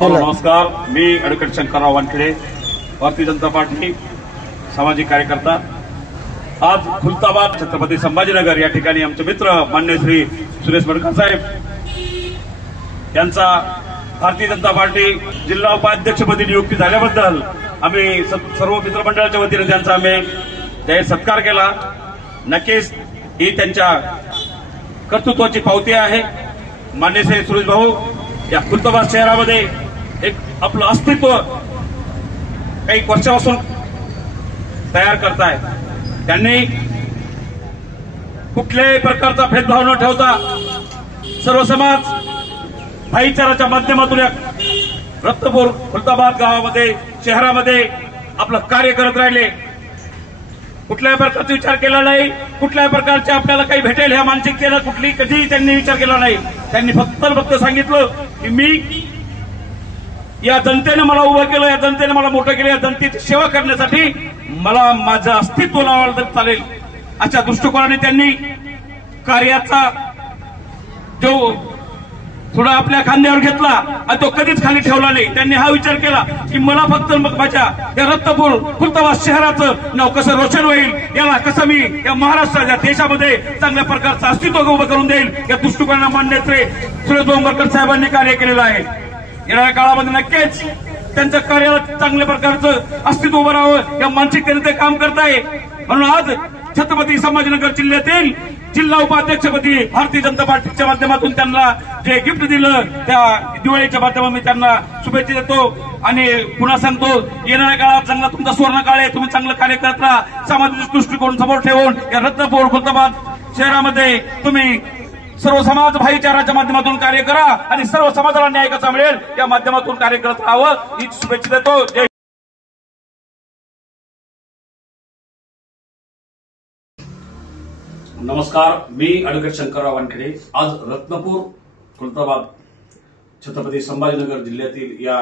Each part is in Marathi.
नमस्कार, मी ॲडव्होकेट शंकरराव वानखेडे, भारतीय जनता पार्टी सामाजिक कार्यकर्ता। आज खुलताबाद छत्रपती संभाजीनगर या ठिकाणी आमचे मित्र मान्य श्री सुरेश भडकर साहेब यांचा भारतीय जनता पार्टी जिल्हा उपाध्यक्षपदी नियुक्ती झाल्याबद्दल आम्ही सर्व मित्रमंडळाच्या वतीने त्यांचा आम्ही जाहीर सत्कार केला। नक्कीच ही त्यांच्या कर्तृत्वाची पावती आहे। मान्य श्री सुरेश भाऊ या खुलताबाद शहरामध्ये एक आपलं अस्तित्व काही वर्षापासून तयार करताय। त्यांनी कुठल्याही प्रकारचा भेदभाव न ठेवता सर्व समाज भाईचाराच्या माध्यमातून रत्नपूर खुलताबाद गावामध्ये शहरामध्ये आपलं कार्य करत राहिले। कुठल्याही प्रकारचा विचार केला नाही, कुठल्याही प्रकारचे आपल्याला काही भेटेल ह्या मानसिकतेला कधीही त्यांनी विचार केला नाही। त्यांनी फक्त सांगितलं की मी या जनतेने मला उभं केलं, या जनतेने मला मोठं केलं, या जनतेची सेवा करण्यासाठी मला माझं अस्तित्व लावायला तर चालेल अशा दृष्टिकोनाने त्यांनी कार्याचा जो थोडा आपल्या खांद्यावर घेतला आणि तो कधीच खाली ठेवला नाही। त्यांनी हा विचार केला की मला फक्त माझ्या या रत्नपूर खुलताबाद शहराचं नाव कसं रोशन होईल, याला कसं मी या महाराष्ट्राच्या देशामध्ये चांगल्या प्रकारचं अस्तित्व उभं करून देईल, या दृष्टिकोनाने मान्य श्री सुरेश भडकर साहेबांनी कार्य केलेलं आहे। येणाऱ्या काळामध्ये नक्कीच त्यांच्या कार्याला चांगल्या प्रकारचं अस्तित्व उभं राहावं या मानसिकतेने ते काम करताय। म्हणून आज छत्रपती संभाजीनगर जिल्ह्यातील जिल्हा उपाध्यक्षपदी भारतीय जनता पार्टीच्या माध्यमातून त्यांना जे गिफ्ट दिलं त्या दिवाळीच्या माध्यमातून मी त्यांना शुभेच्छा देतो आणि पुन्हा सांगतो, येणाऱ्या काळात चांगला तुमचा सुवर्ण काळ आहे। तुम्ही चांगलं कार्य करत राहा, सामाजिक दृष्टिकोन समोर ठेवून या रत्नपूर खुलताबाद शहरामध्ये तुम्ही सर्व समाज भाईचाराच्या माध्यमातून कार्य करा आणि सर्व समाजाला न्याय कसा मिळेल या माध्यमातून कार्य करत राहावं ही शुभेच्छा देतो। जय नमस्कार, मी ॲडव्होकेट शंकरराव वानखेडे। आज रत्नपूर खुलताबाद छत्रपती संभाजीनगर जिल्ह्यातील या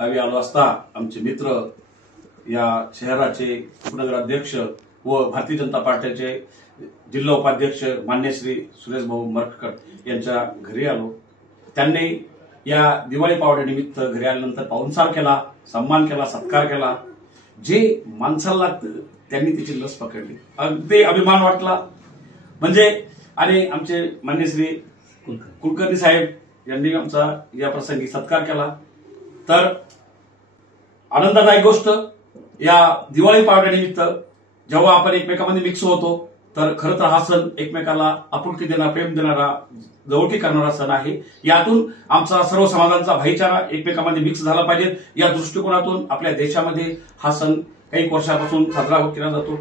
गावी आलो असता आमचे मित्र या शहराचे उपनगराध्यक्ष व भारतीय जनता पार्टीचे जिल्हा उपाध्यक्ष मान्य श्री सुरेश भाऊ मरकर यांच्या घरी आलो। त्यांनी या दिवाळी पावड्यानिमित्त घरी आल्यानंतर पाहुणचार केला, सन्मान केला, सत्कार केला। जे माणसाला लागतं त्यांनी त्याची लस पकडली, अगदी अभिमान वाटला। म्हणजे आणि आमचे मान्य श्री कुलकर्णी साहेब यांनी आमचा या प्रसंगी सत्कार केला। तर आनंददायक गोष्ट या दिवाळी पावड्यानिमित्त जेव्हा आपण एकमेकांमध्ये मिक्स होतो तर खरं तर हा सण एकमेकाला आपुलकी देणारा, प्रेम देणारा, जवळकी करणारा सण आहे। यातून आमचा सर्व समाजांचा भाईचारा एकमेकांमध्ये मिक्स झाला पाहिजे या दृष्टिकोनातून आपल्या देशामध्ये हा सण काही वर्षापासून साजरा केला जातो।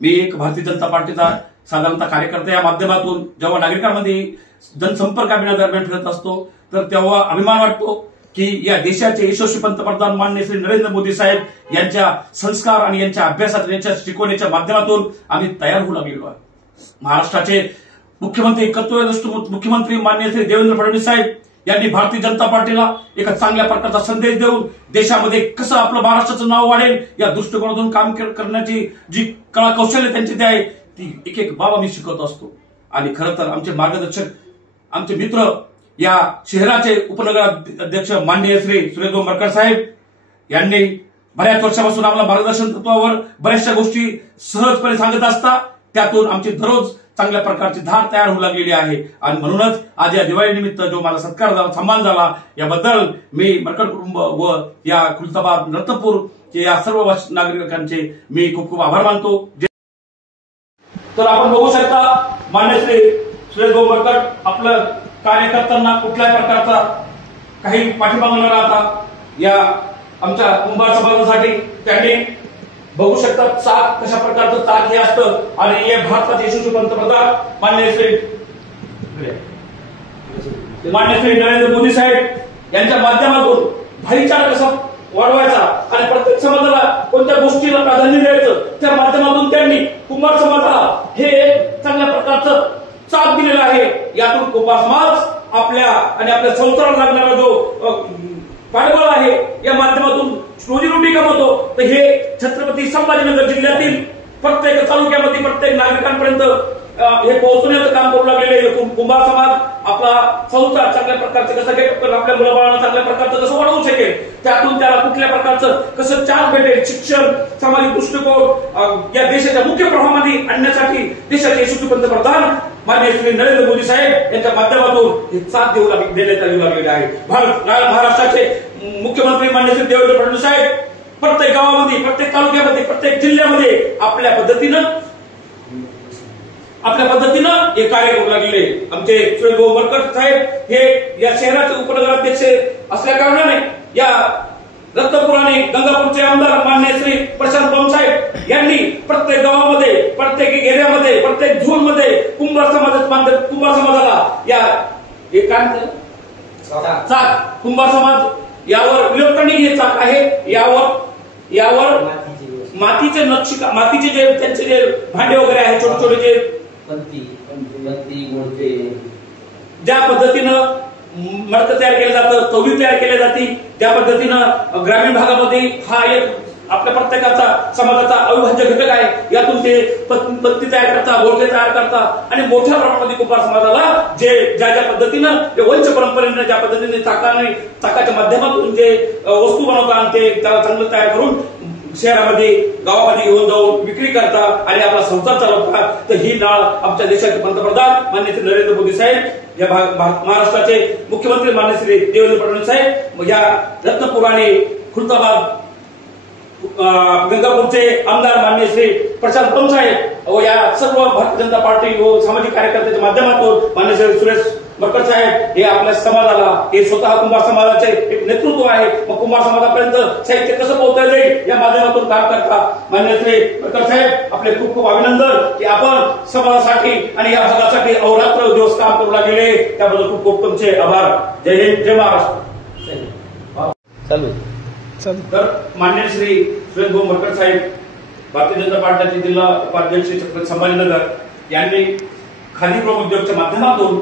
मी एक भारतीय जनता पार्टीचा साधारणतः कार्यकर्ता या माध्यमातून जेव्हा नागरिकांमध्ये जनसंपर्क अभियानादरम्यान फिरत असतो तर तेव्हा अभिमान वाटतो की या देशाचे यशस्वी पंतप्रधान माननीय श्री नरेंद्र मोदी साहेब यांच्या संस्कार आणि यांच्या अभ्यासात यांच्या शिकवण्याच्या माध्यमातून आम्ही तयार होऊ लागलेलो आहे। महाराष्ट्राचे मुख्यमंत्री कर्तव्यदक्ष मुख्यमंत्री माननीय श्री देवेंद्र फडणवीस साहेब यांनी भारतीय जनता पार्टीला एका चांगल्या प्रकारचा संदेश देऊन देशामध्ये कसं आपलं महाराष्ट्राचं नाव वाढेल या दृष्टिकोनातून काम करण्याची जी कला कौशल्य त्यांची आहे ती एक एक बाब आम्ही शिकवत असतो। आणि खरं तर आमचे मार्गदर्शक आमचे मित्र या शहराचे उपनगराध्यक्ष माननीय श्री सुरेश भडकर साहेब यांनी बऱ्याच वर्षापासून आम्हाला मार्गदर्शन तत्वावर बऱ्याचशा गोष्टी सहजपणे सांगत असता त्यातून आमची दररोज चांगल्या प्रकारची धार तयार होऊ लागलेली आहे। आणि म्हणूनच आज या दिवाळीनिमित्त जो मला सत्कार झाला, सन्मान झाला, याबद्दल मी मरकर कुटुंब व या खुलताबाद रत्नपूर या सर्व नागरिकांचे मी खूप खूप आभार मानतो। तर आपण बघू शकता मान्य श्री सुरेश भाऊ मरकर आपलं कार्य करताना कुठल्याही प्रकारचा काही पाठिंबा न राहता या आमच्या कुंभार समाजासाठी त्यांनी बघू शकता चाक कशा प्रकारचं चाक हे असतं आणि हे भारताचे यशस्वी पंतप्रधान मान्य श्री नरेंद्र मोदी साहेब यांच्या माध्यमातून भाईचारा कसा वाढवायचा आणि प्रत्येक समाजाला कोणत्या गोष्टीला प्राधान्य द्यायचं त्या माध्यमातून त्यांनी कुंभार समाजाला हे चांगल्या प्रकारचं चाक दिलेलं आहे। यातून कुंभार समाज आपल्या आणि आपल्या संसाराला लागणारा जो पाठबळ आहे या माध्यमातून रोजीरोटी कमवतो। तर हे छत्रपती संभाजीनगर जिल्ह्यातील प्रत्येक तालुक्यामध्ये प्रत्येक नागरिकांपर्यंत हे पोहोचवण्याचं काम करू लागलेले कुंभार समाज आपला संसार चांगल्या प्रकारचे कसं आपल्या मुलाबाळांना चांगल्या प्रकारचं कसं वाढवू शकेल शकेल, त्यातून त्याला कुठल्या प्रकारचं कसं चार्ज भेटेल, शिक्षण, सामाजिक दृष्टिकोन या देशाच्या मुख्य प्रवाहामध्ये आणण्यासाठी देशाचे यशस्वी पंतप्रधान माननीय श्री नरेंद्र मोदी साहेब यांच्या माध्यमातून हे साथ देण्यात लागलेले आहे. महाराष्ट्राचे मुख्यमंत्री माननीय श्री देवेंद्र फडणवीस साहेब प्रत्येक गावामध्ये, प्रत्येक तालुक्यामध्ये, प्रत्येक जिल्ह्यामध्ये आपल्या पद्धतीनं हे कार्य करू लागले. आमचे सुरेश भाऊ वरकर साहेब हे या शहराचे उपनगराध्यक्ष असल्या कारणाने या रत्नापूर आणि गंगापूरचे आमदार माननीय श्री प्रशांत बंब साहेब यांनी प्रत्येक गावामध्ये, प्रत्येक एरियामध्ये, प्रत्येक झोनमध्ये कुंभार समाजाला या चाक कुंभार समाज यावर विलक्षण हे चाक आहे, यावर मातीचे नक्षीका, मातीचे जे त्यांचे जे भांडे वगैरे आहेत, छोटे छोटे जे ज्या पद्धतीनं मडकं तयार केलं जातं, तवडी तयार केली जाते, त्या पद्धतीनं ग्रामीण भागामध्ये हा एक आपल्या प्रत्येकाचा समाजाचा अविभाज्य घटक आहे. यातून ते पत्ती तयार करता, बोळके तयार करता आणि मोठ्या प्रमाणामध्ये कुंभार समाजाला ज्या पद्धतीनं वंश परंपरेनं ज्या पद्धतीने चाकाच्या माध्यमातून जे वस्तू बनवता आणि ते त्याला चांगलं तयार करून शहरामध्ये, गावामध्ये घेऊन जाऊन विक्री करता आणि आपला संसार चालवता. तर ही नाळ आमच्या देशाचे पंतप्रधान माननीय श्री नरेंद्र मोदी साहेब, या महाराष्ट्राचे मुख्यमंत्री माननीय श्री देवेंद्र फडणवीस साहेब, या रत्नापूर आणि खुलताबाद गंगापूरचे आमदार माननीय श्री प्रशांत बंब साहेब व या सर्व भारतीय जनता पार्टी व सामाजिक कार्यकर्त्यांच्या माध्यमातून माननीय श्री सुरेश वरकर साहेब हे आपल्या समाजाला, हे स्वतः कुंभार समाजाचे एक नेतृत्व आहे. मग कुंभार समाजापर्यंत साहित्य कसं पोहोचलं जाईल या माध्यमातून काम करता. माननीय श्री वरकर साहेब आपले खूप खूप अभिनंदन की आपण समाजासाठी आणि या भागासाठी अहोरात्र दिवस काम करू लागले, त्याबद्दल खूप खूप तुमचे आभार. जय हिंद, जय महाराष्ट्र. तर माननीय श्री सुरेश भाऊ वरकर साहेब भारतीय जनता पार्टीचे जिल्हा उपाध्यक्ष छत्रपती संभाजीनगर यांनी खादी गृह उद्योगच्या माध्यमातून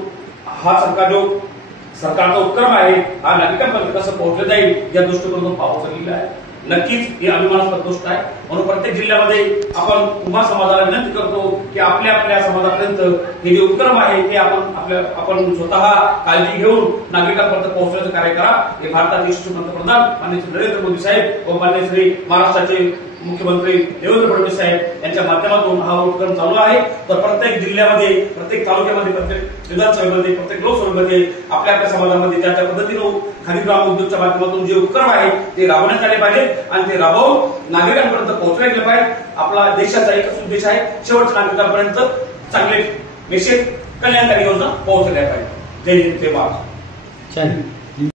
हा सरकारचा उपक्रम आहे, हा नागरिकांपर्यंत कसं पोहोचलं जाईल या दृष्टिकोनातून पावसाळलेला आहे. नक्कीच ही अभिमानास्पद गोष्ट आहे. म्हणून प्रत्येक जिल्ह्यामध्ये आपण कुंभार समाजाला विनंती करतो की आपल्या समाजापर्यंत हे जे उपक्रम आहे ते आपण स्वतः काळजी घेऊन नागरिकांपर्यंत पोहोचण्याचं कार्य करा. हे भारताचे यशस्वी पंतप्रधान माननीय श्री नरेंद्र मोदी साहेब व माननीय श्री महाराष्ट्राचे मुख्यमंत्री देवेंद्र फडणवीस साहेब यांच्या माध्यमातून हा उपक्रम चालू आहे. तर प्रत्येक जिल्ह्यामध्ये, प्रत्येक तालुक्यामध्ये, प्रत्येक विधानसभेमध्ये, प्रत्येक लोकसभेमध्ये आपल्या समाजामध्ये ज्या पद्धतीनं खादी ग्राम उद्योगच्या माध्यमातून जे उपक्रम आहे ते राबवण्यात आले पाहिजेत आणि ते राबवून नागरिकांपर्यंत पोहोचले गेले पाहिजे. आपला देशाचा एकच उद्देश आहे, शेवटच्या नागरिकांपर्यंत चांगले मेसेज, कल्याणकारी योजना पोहोचल्या पाहिजे. जय हिंद, जय महाराष्ट्र.